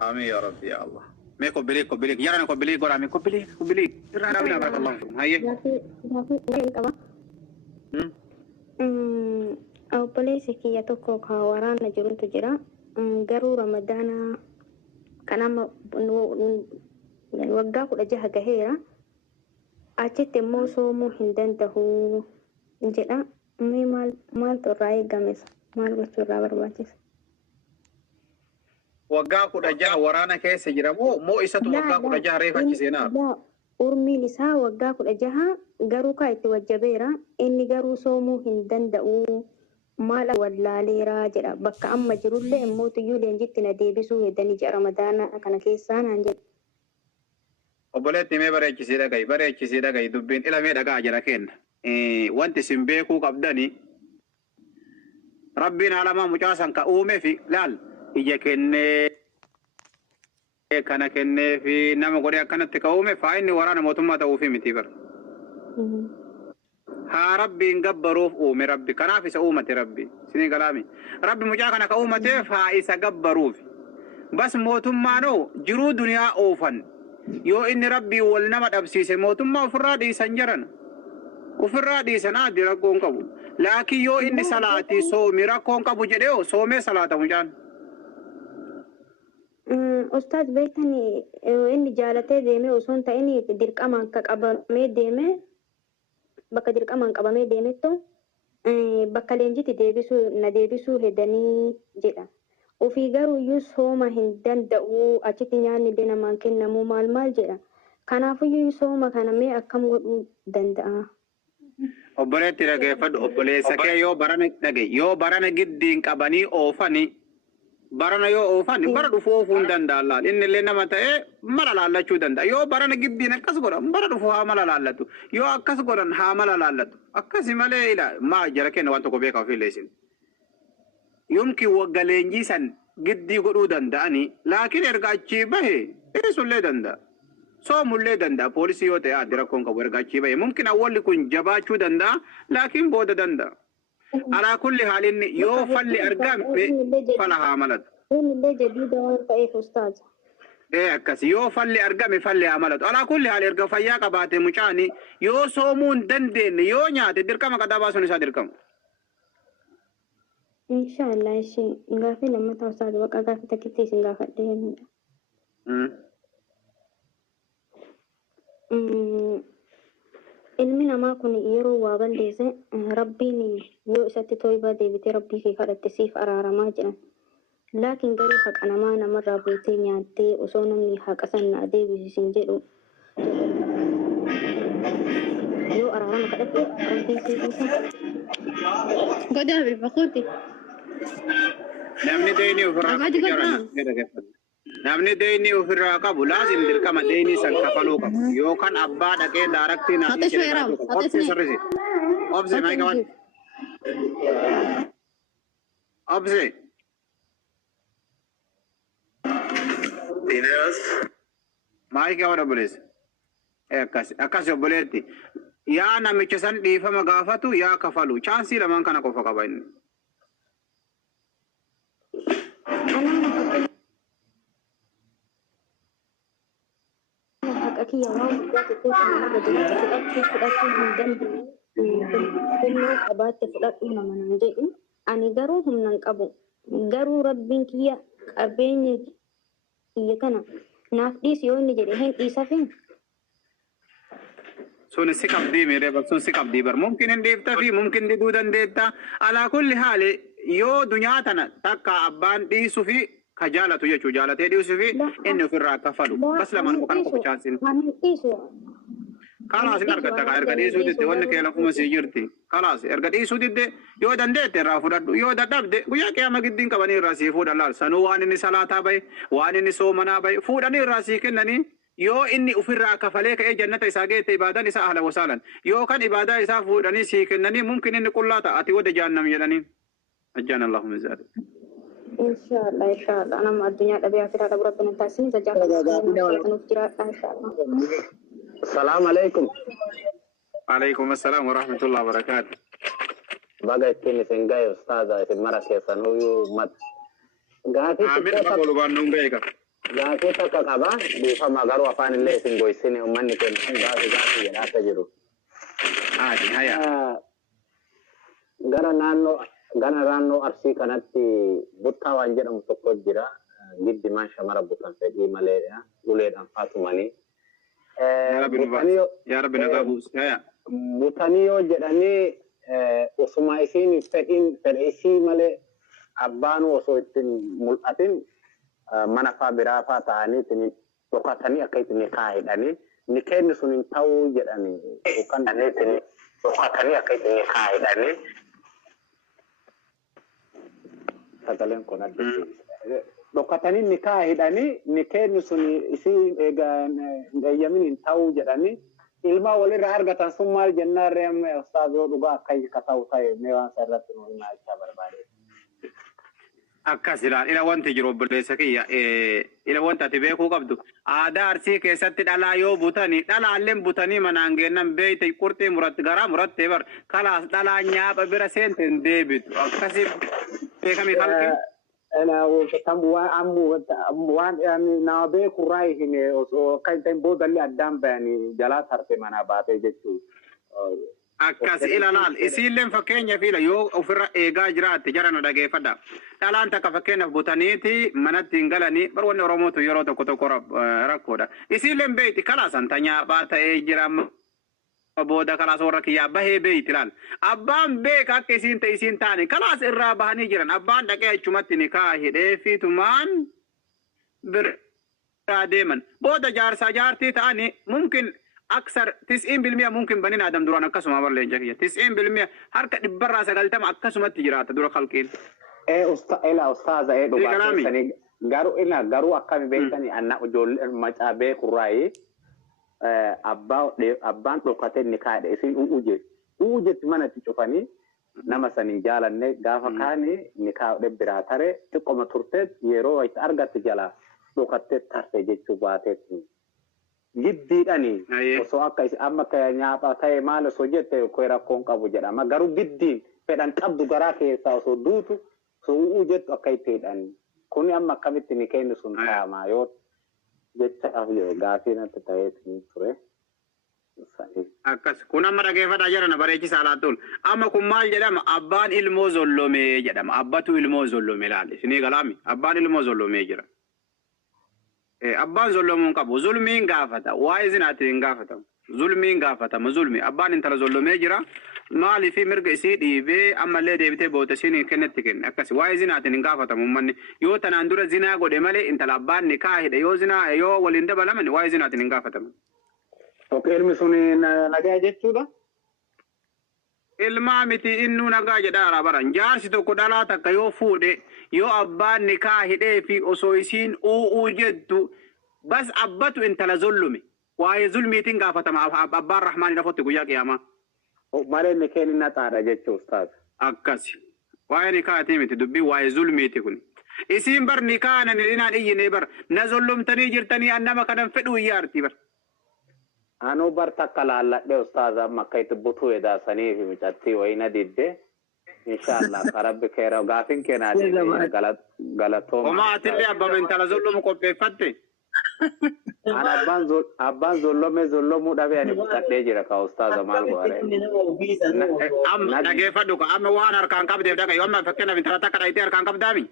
آمين يا رب يا الله. ما كوبليك كوبليك يرانا كوبليك ولا مي كوبليك كوبليك رانا بارك الله فيكم هيا. Gaaffii qaba. Obboleessi kiyya tokko ka waraana jirutu jira. Garuu ramadaana kan amma waggaa 16 gaheera. Achitti immoo soomuu hin danda'u jedha. Maaltu irraa eegames? Maal gochuu irraa barbaachisa? Waggaa 16 waraana keessa jira moo isatu waggaa 16 reeffachisee naa? Urmiin isaa waggaa 16 garuu kaa itti wajjabeera. Inni garuu soomuu hin danda'u. Maal wallaaleera jedha. Bakka amma jirullee immoo tuyyuu leenjitti na deebisuu hedanii jira ramadaana kana keessaa naan jedha. Obboleetti mee bareechisee dhaga'i dubbiin ilamee dhagaa jira kenna. Wanti isin beekuu qabdani rabbiin alamaa mucaa san ka uume fi laal ija kennee kana kennee fi nama godhee akkanatti ka uume faayinni waraana mootummaa ta'uufi miti bara. Haa rabbiin gabbaruuf uume rabbi kanaaf isa uumate rabbi sinii galaami. Rabbi mucaa kana ka uumateef haa isa gabbaruuf. Bas mootummaanoo jiruu duniyaa oofan. Yoo inni rabbii wal nama dhabsiise mootummaa ofirraa dhiisan jiran. Ofirraa dhiisan addi rakkoon qabu. Laakiin yoo inni salaatii soomi rakkoon qabu jedhee soomee salaata mucaan. Ustaaz beektanii inni jaalatee deemee osoo hin ta'in dirqamaan ka qabamee deemee bakka dirqamaan qabamee deemettu bakka leenjitti deebisuu hedanii jedha. Ofii garuu iyyuu sooma hin danda'u achitti nyaanni illee namaan kennamu maal jedha. Kanaafiyyuu sooma kana mee akkam godhuu danda'a? Obboleetti dhageeffadhu obboleessa kee yoo barana giddiin qabanii oofani barana yoo oofani bara dhufu oofuu hin danda'an laal inni illee nama ta'ee mala laallachuu danda'a. Yoo barana giddiin akkas godhan bara dhufu haa mala laallatu. Yoo akkas godhan haa mala laallatu. Akkasi malee ila maa jara kenna waan tokko beekaa ofii leesin. Yomki wagga leenjii san giddii godhuu danda'ani laakiin erga achii bahe dhiisullee danda'a. Soomullee danda'a poolisii yoo ta'e addi rakkoon qabu erga achii bahe mumkin awwalli kun jabaachuu danda'a laakiin booda danda'a. Alaa kulli haalinni yoo falli argame fala haa malatu. Inni jadiida waan ta'eef ustaaz. Akkasi yoo falli argame falli haa malatu. Alaa kulli haal erga fayyaa qabaate mucaani yoo soomuu hin dandeenye yoo nyaate dirqama qadaa baasuun isaa dirqama. Inshallah ishee gaaffii lammataa ustaaz baqa gaaffii takkitti isin gaafadhee. Ilmi namaa kun yeroo waa balleesse rabbiin yoo isatti to'ibaa deebitee rabbii kee kadhatte siif araaramaa jedhan. Laakiin garuu haqa namarraa buutee nyaattee osoo namni haqa sana deebisisin jedhu. Yoo araarama kadhatte rabbiin siif dhiisa. Godaa bilbaquuti. Namni deeni ofirraa qabu. Namni deeni ofirraa qabu laazim dirqama deeni san kafaluu qabu. Yookaan abbaa dhaqee daaraktii naannoo jedhamu. Obsi sirrisi. Obsi maayii qaban. Obsi. Maayii qaban obboleessa. Akkas obboleetti. Yaa namicha san dhiifama gaafatu yaa kafalu. Chaansii lamaan kana qofa qaba inni. Kiyya waan guddaa tokko nama gadi fudhachuu hin dandeenye humna qabaatte fudhadhuu nama nan jedhu ani garuu humna hin qabu garuu rabbiin kiyya qabeenya kiyya kana naaf dhiisi yoo inni jedhe hin dhiisafi. Sun si qabdii miiree sun si qabdii bar mumkin hin dhiifta fi mumkin diduu dandeetta alaa kulli haali yoo dunyaa tana takka abbaan dhiisuu fi ka jaalatu jechuu jaalatee dhiisuu fi inni ofirraa kafalu bas lamaan kan qofa chaansin. Kalaas hin argatta ka erga dhiisuu didde wanni kee lafuma sii jirti. Kalaas erga dhiisuu didde yoo dandeette irraa fudhadhu yoo dadhabde guyyaa qiyama giddiin qabanii irraa sii fuudhan laal sanuu waan inni salaataa bahe waan inni soomanaa bahe fuudhanii irraa sii kennanii yoo inni ofirraa kafalee ka'ee jannata isaa geette ibaadan isaa ahla wasaalan yookaan ibaadaa isaa fuudhanii sii kennanii mumkin inni qullaa ta'a ati wada jaannam jedhanii. Ajjaan Allahumma zaalik. Inshallah nama addunyaa dhabee afiraa dhabu rabbina taasisni tajaajila jiraadha inshallah. Assalamu alaikum. Alaikum assalam wa rahmatullahi wa barakatuh. Baga ittiin isin gahe ustaaza isin mara keessan uyyuu mat. Amir baga lubaan nun gahe ka. gaafii takka qaba dhiifama garuu afaan illee isin goysine ummanni keenya gaafii jedhaa akka jiru. Haya. Gara naannoo Arsii kanatti buttaa waan jedhamu tokko jira. Giddimaan shamara butan fedhii maleedha. Uleedhaan faatumanii. Yaa Rabbi nagaa buusa. Butanii yoo jedhanii osuma isiin fedhe isii malee abbaan osoo ittiin mul'atin mana faa biraa faa ta'anii ittiin dhokatanii akka ittiin nikaa hidhanii nikeenni sun hin ta'uu jedhanii yookaan ittiin dhokatanii akka ittiin nikaa hidhanii sagaleen kun addatti dhokatanii nikaa hidhanii nikeenni sun isii eeyyamin hin ta'uu jedhanii ilma walirraa argatan sun maal jennaan reemme ustaazoo dhugaa akka ta'u ta'e mee waan sarratti nu himaa jechaa barbaade. Akkas ila wanti jiru obboleessa kiyya ila wanta ati beekuu qabdu aadaa Arsii keessatti dhalaa yoo butanii dhalaalleen butanii manaan geennan beeyte qurxii garaa murattee bar kalaas dhalaa nyaapha bira seente hin deebitu akkasii beekame kalqi. Waan nama beeku raayii hime osoo kan ta'in boodallee addaan bayanii jalaa tarte manaa baatee jechuudha. Akkas ilaalaal isiilleen fakkeenyaaf yoo ofirra eegaa jiraatte jarana dhageeffadha. Dhalaan takka fakkeenyaaf butaniiti manatti hin galanii barwanni Oromootu yeroo tokko rakkoodha. Isiilleen beeyti kalaasan tanyaaphaa ta'ee jira booda kalaas warra kiyyaa bahee beeyti ilaal. Abbaan beeka akka isiin ta'e isiin taane kalaas irraa bahanii jiran abbaan dhaqee achumatti nikaa hidhee fiitumaan biraa deeman. Booda jaarsaa jaartii ta'anii mumkin أكثر 90% ممكن بنين آدم دوران أكسم أمر لين جاكية 90% هرك دبرة سجلتم أكسم التجارات دور خلقين. أستاذ دوباره garu akkami beektani anna ujol macaabe kurai abbaan dhokate nikaade isin uje mana ticufani nama sanin jaalanne gaafa kaani nikaade biratare tiqoma turte yeroo ay argatte jala dhokate tarte jechu baatetti giddiidhani osoo akka amma ka nyaapha ta'e maal osoo jette ko rakkoon qabu jedhama garu giddiin fedhan qabdu garaa keessaa osoo duutu osoo ujettu akka itteedhani kuni amma akkamitti ni kennu sun taama yoo jecha gaafii natti ta'eetiin ture. Akkas kun amma dhageeffadhaa jirana bareechisaa laattuun amma kun maal jedhama abbaan ilmoo zollomee jedhama abbatu ilmoo zollomee laale isinii galaami abbaan ilmoo zollomee jira. Abbaan zollomuun qabu zulmiin gaafata waa'ee zinaatti hin gaafatamu zulmiin gaafatama zulmi abbaan intala zollomee jira maaliif mirga isii dhiibee ammallee deebitee boota isiin kennetti kenne akkasi waa'ee zinaatti hin gaafatamu manni yoo tanaan dura zinaa godhe malee intala abbaan nikaa hidhe yoo zinaa yoo waliin dabalaman waa'ee zinaatti hin gaafatamu. Ilmi sun nagaa jechuudha. Ilmaa miti innuu nagaa jedhaa baran jaarsi tokko dhalaa takka yoo fuudhe yoo abbaan nikaa hidhee fi osoo isiin u'uu jettu bas abbatu intala zullume waa'ee zulmiitiin gaafatama abbaan rahmaanii lafotti guyyaa qiyaamaa. Malee nikeen inni xaadha jechuu ustaaz. Akkasi waa'ee nikaatii miti dubbii waa'ee zulmiiti kun. Isiin bar nikaa nan inaan iyyine bar na zullumtanii jirtanii annama kanan fedhuu iyyaartii bar. Anu bar takka laalladhe ustaaz amma akka itti butuu edaasanii fi micattii wayina didde. Inshallah karabbi keera gaafin keenaa deemee galatooma. Oma atillee abbaa intala zullumu qopheeffatte. Abbaan zollomuu dhabee ani butadhee jira ka ustaaza maal godhare. Amma dhageeffadhu ka amma waan harkaan qabdeef dhaga yoo amma fakkeenyaaf intala takka dhayitee harkaan qabdaami.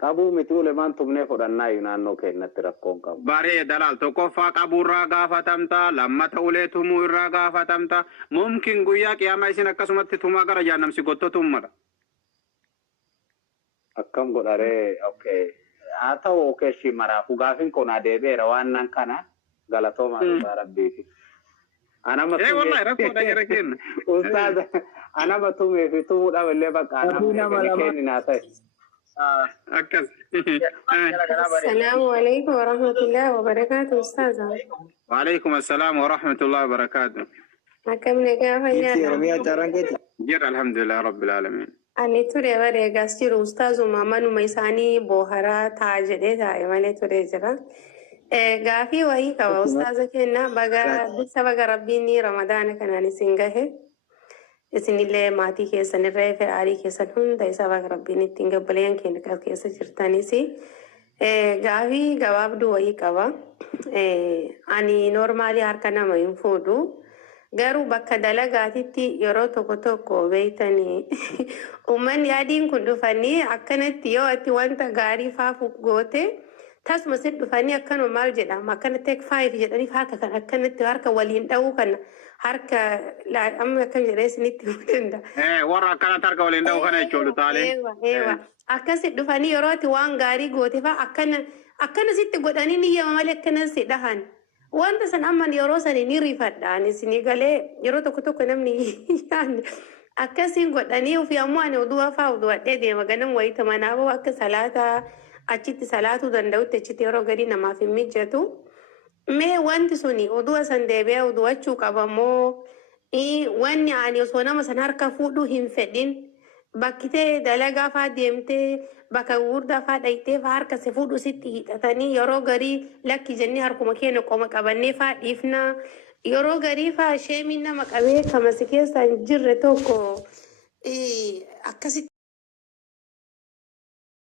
Qabuu miti ulemaan tumnee fudhannaa naannoo keenyatti rakkoon qabu. Baree dalaal tokkoffaa qabuurraa gaafatamta lammata ulee tumuu irraa gaafatamta mumkin guyyaa qiyaamaa isin akkasumatti tumaa gara jaannamsi gottotummadha. Akkam godharee okay. Haa ta'u okeeshii maraafu gaafin kun adeebeera waan nan kana galatooma rabbiiti. Anama tumee ustaaza anama tumee fi tumuu dhaballee bakka anama kenni naa ta'e. أكس. السلام عليكم ورحمة الله وبركاته أستاذة. وعليكم السلام ورحمة الله وبركاته. أكم نجاح يا جر الحمد لله رب العالمين. أنا ترى وري قاستير أستاذ وماما نميساني بوهرة تاجدة دائما أنا ترى جرا. قافي وهي كوا أستاذة كنا بقى ربيني رمضان كنا نسينجه. isinillee maatii keessan irraa firaarii keessan hunda isa baga rabbiin ittiin gabbaleen keenya keessatti jirtanis Gaafii gabaabduu wayii qaba. Ani normaalii harka nama hin fuudhu. Garuu bakka dalagaatitti yeroo tokko tokko beektanii uummanni adiin kun dhufanii akkanatti yoo ati wanta gaarii faafu goote tasuma sit dhufanii akkanuma maal jedhama akkana take 5 jedhanii harka kan akkanatti harka waliin dha'uu kana harka amma akkan jedhee isinitti himuu danda'a. Warra akkanatti harka waliin dha'uu kana jechuudha taalee. Akkasi dhufanii yeroo ati waan gaarii goote faa akkana sitti godhanii ni yema malee akkana si dhahan. Wanta san amman yeroo sanii ni rifadhaan isinii galee yeroo tokko tokko namni yaanne akkasiin godhanii ofii ammoo ani oduu hafaa oduu adhee deema ganam wayita manaafuu akka salaataa achitti salaatuu danda'utti achitti yeroo gadi namaaf hin mijjatu. Mee wanti suni oduu san deebi'ee oduu'achuu qabamoo wanni ani osoo nama san harka fuudhuu hin fedhin bakkitee dalagaa faa deemtee bakka gurguddaa faa dhayitee faa harka si fuudhu sitti hidhatanii yeroo garii lakki jennee harkuma keenya qoma qabannee faa dhiifna yeroo garii faa sheemiin nama qabee kamasi keessa hin jirre tokko akkasitti.